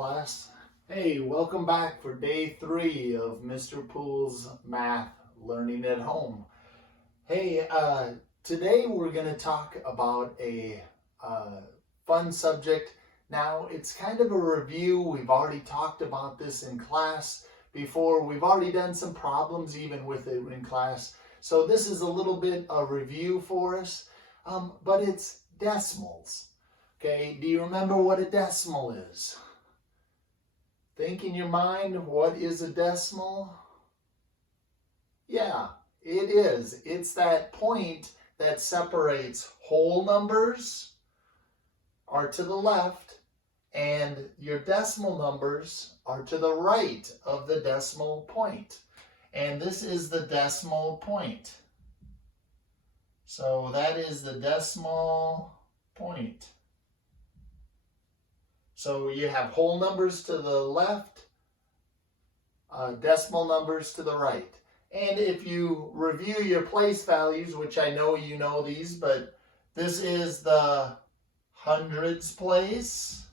class. Hey, welcome back for day 3 of Mr. Poole's Math Learning at Home. Hey, today we're going to talk about a fun subject. Now, it's kind of a review. We've already talked about this in class before. We've already done some problems even with it in class. So this is a little bit of review for us, but it's decimals. Okay, do you remember what a decimal is? Think in your mind, what is a decimal? Yeah, it is. It's that point that separates whole numbers are to the left and your decimal numbers are to the right of the decimal point. And this is the decimal point. So that is the decimal point. So you have whole numbers to the left, decimal numbers to the right. And if you review your place values, which I know you know these, but this is the hundreds place.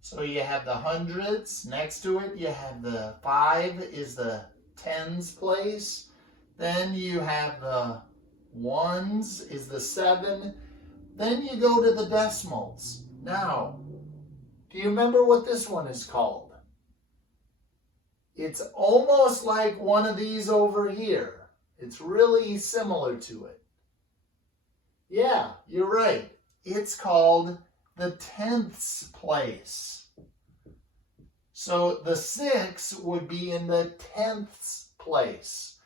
So you have the hundreds. Next to it, you have the 5 is the tens place. Then you have the ones is the 7. Then you go to the decimals. Now, do you remember what this one is called? It's almost like one of these over here. It's really similar to it. Yeah, you're right. It's called the tenths place. So the 6 would be in the tenths place.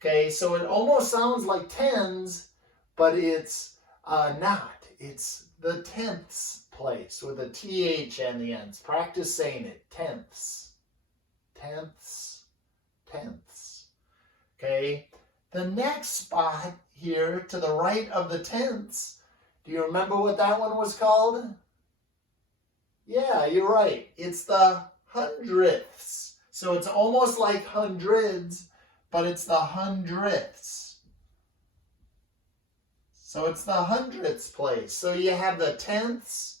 Okay, so it almost sounds like tens, but it's not. It's the tenths place with a TH and the ends. Practice saying it. Tenths. Tenths. Tenths. Okay. The next spot here to the right of the tenths, do you remember what that one was called? Yeah, you're right. It's the hundredths. So it's almost like hundreds, but it's the hundredths. So it's the hundredths place. So you have the tenths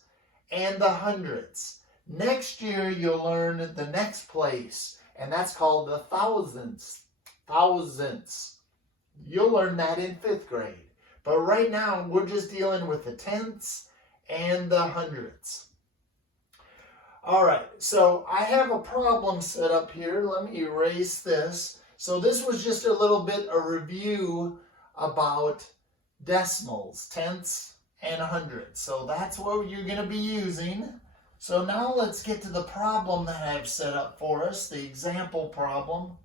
and the hundredths. Next year, you'll learn the next place, and that's called the thousandths. Thousandths. You'll learn that in 5th grade. But right now, we're just dealing with the tenths and the hundredths. All right, so I have a problem set up here. Let me erase this. So this was just a little bit a review about decimals, tenths, and hundredths. So that's what you're going to be using. So now let's get to the problem that I've set up for us, the example problem.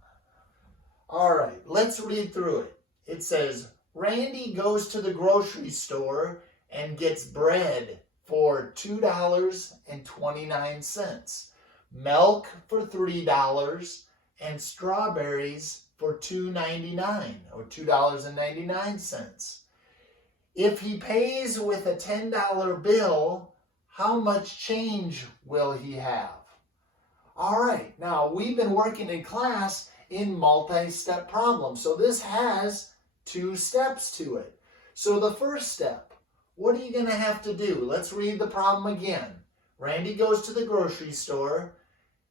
All right, let's read through it. It says, Randy goes to the grocery store and gets bread for $2.29, milk for $3, and strawberries for $2.99 or $2.99. If he pays with a $10 bill, how much change will he have? All right, now we've been working in class in multi-step problems. So this has 2 steps to it. So the first step, what are you going to have to do? Let's read the problem again. Randy goes to the grocery store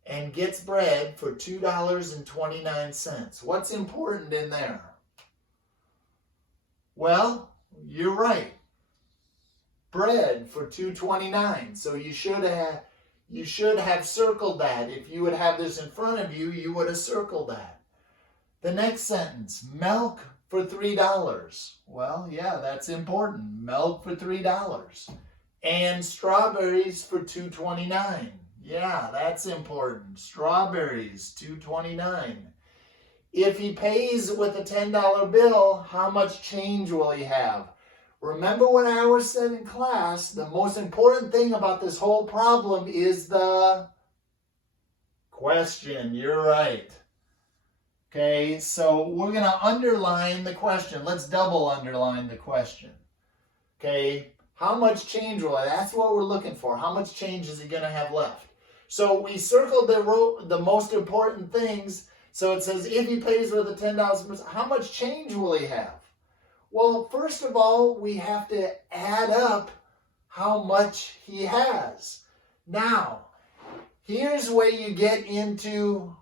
and gets bread for $2.29. What's important in there? Well, you're right. Bread for $2.29. So you should have circled that. If you would have this in front of you, you would have circled that. The next sentence, milk for $3. Well, yeah, that's important. Milk for $3. And strawberries for $2.29. Yeah, that's important. Strawberries, $2.29. If he pays with a $10 bill, how much change will he have? Remember what I always said in class, the most important thing about this whole problem is the question. You're right. Okay, so we're going to underline the question. Let's double underline the question. Okay, how much change will it? That's what we're looking for. How much change is he going to have left? So we circled the most important things. So it says if he pays with a $10, how much change will he have? Well, first of all, we have to add up how much he has. Now, here's where you get into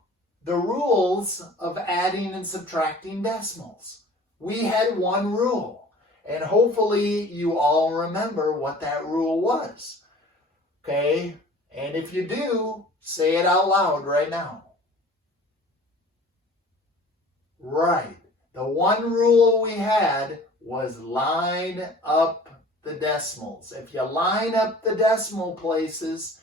the rules of adding and subtracting decimals. We had one rule, and hopefully you all remember what that rule was. Okay? And if you do, say it out loud right now. Right. The one rule we had was line up the decimals. If you line up the decimal places,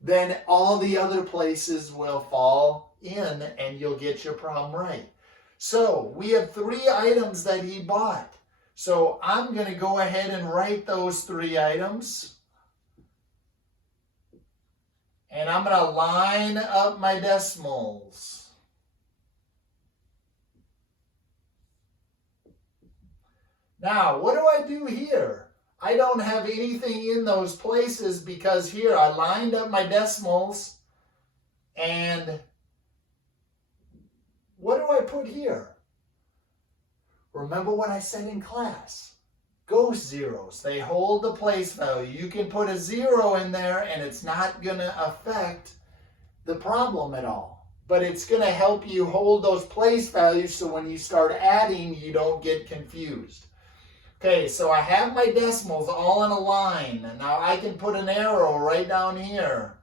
then all the other places will fall in and you'll get your problem right. So we have 3 items that he bought. So I'm going to go ahead and write those 3 items. And I'm going to line up my decimals. Now, what do I do here? I don't have anything in those places because here I lined up my decimals. And what do I put here? Remember what I said in class. Ghost zeros. They hold the place value. You can put a 0 in there and it's not going to affect the problem at all. But it's going to help you hold those place values so when you start adding, you don't get confused. Okay, so I have my decimals all in a line. And now I can put an arrow right down here.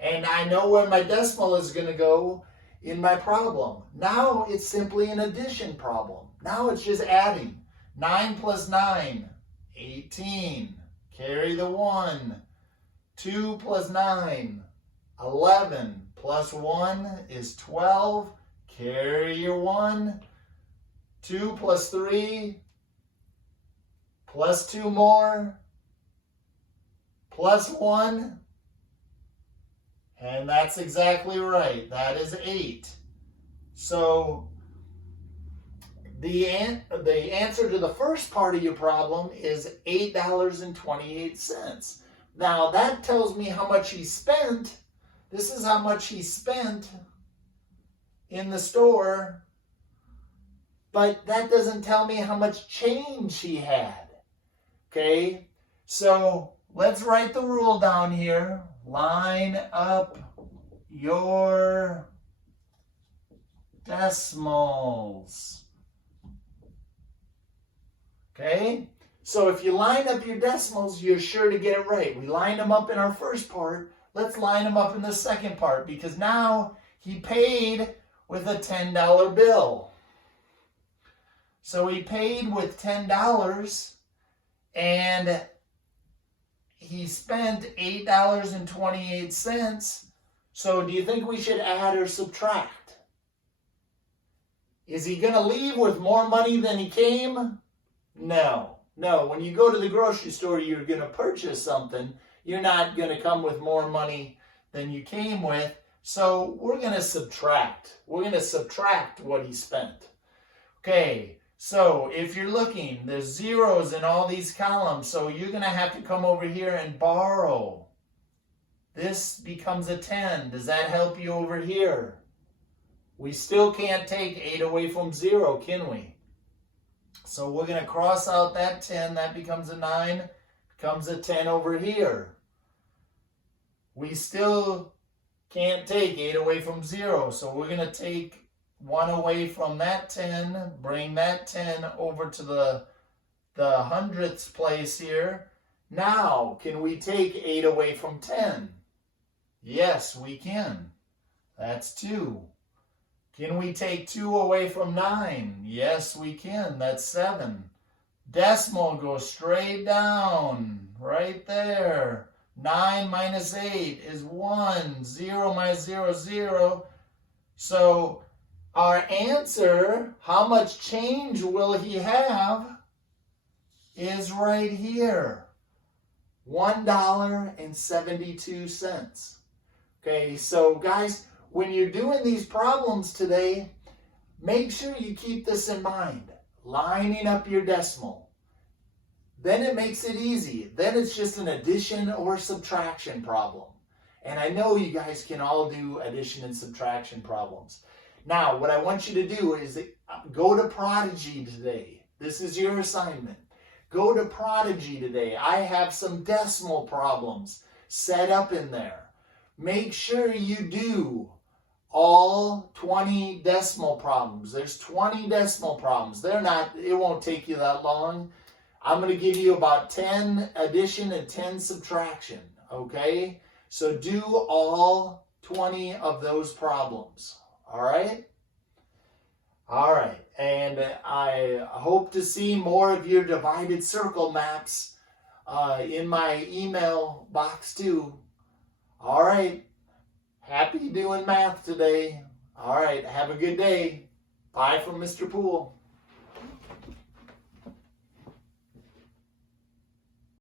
And I know where my decimal is going to go in my problem. Now it's simply an addition problem. Now it's just adding. 9 plus 9, 18. Carry the 1. 2 plus 9, 11. Plus 1 is 12. Carry your 1. 2 plus 3, plus 2 more, plus 1. And that's exactly right. That is 8. So the answer to the first part of your problem is $8.28. Now that tells me how much he spent. This is how much he spent in the store. But that doesn't tell me how much change he had. Okay? So let's write the rule down here. Line up your decimals. Okay? So if you line up your decimals, you're sure to get it right. We lined them up in our first part. Let's line them up in the second part because now he paid with a $10 bill. So he paid with $10 and he spent $8.28. So do you think we should add or subtract? Is he going to leave with more money than he came? No. No, when you go to the grocery store, you're going to purchase something. You're not going to come with more money than you came with. So we're going to subtract. We're going to subtract what he spent. Okay, so if you're looking, there's zeros in all these columns. So you're going to have to come over here and borrow. This becomes a 10. Does that help you over here? We still can't take 8 away from 0, can we? So we're going to cross out that 10. That becomes a 9. Becomes a 10 over here. We still can't take 8 away from 0. So we're going to take 1 away from that 10. Bring that 10 over to the hundredths place here. Now, can we take 8 away from 10? Yes, we can. That's 2. Can we take 2 away from 9? Yes, we can. That's 7. Decimal goes straight down, right there. 9 minus 8 is 1. 0 minus 0 is 0. So our answer, how much change will he have, is right here. $1.72. Okay, so guys, when you're doing these problems today, make sure you keep this in mind. Lining up your decimal. Then it makes it easy. Then it's just an addition or subtraction problem. And I know you guys can all do addition and subtraction problems. Now, what I want you to do is go to Prodigy today. This is your assignment. Go to Prodigy today. I have some decimal problems set up in there. make sure you do all 20 decimal problems. There's 20 decimal problems. It won't take you that long. I'm going to give you about 10 addition and 10 subtraction, okay? So do all 20 of those problems, all right? All right, and I hope to see more of your divided circle maps in my email box too. All right, happy doing math today. All right, have a good day. Bye from Mr. Poole.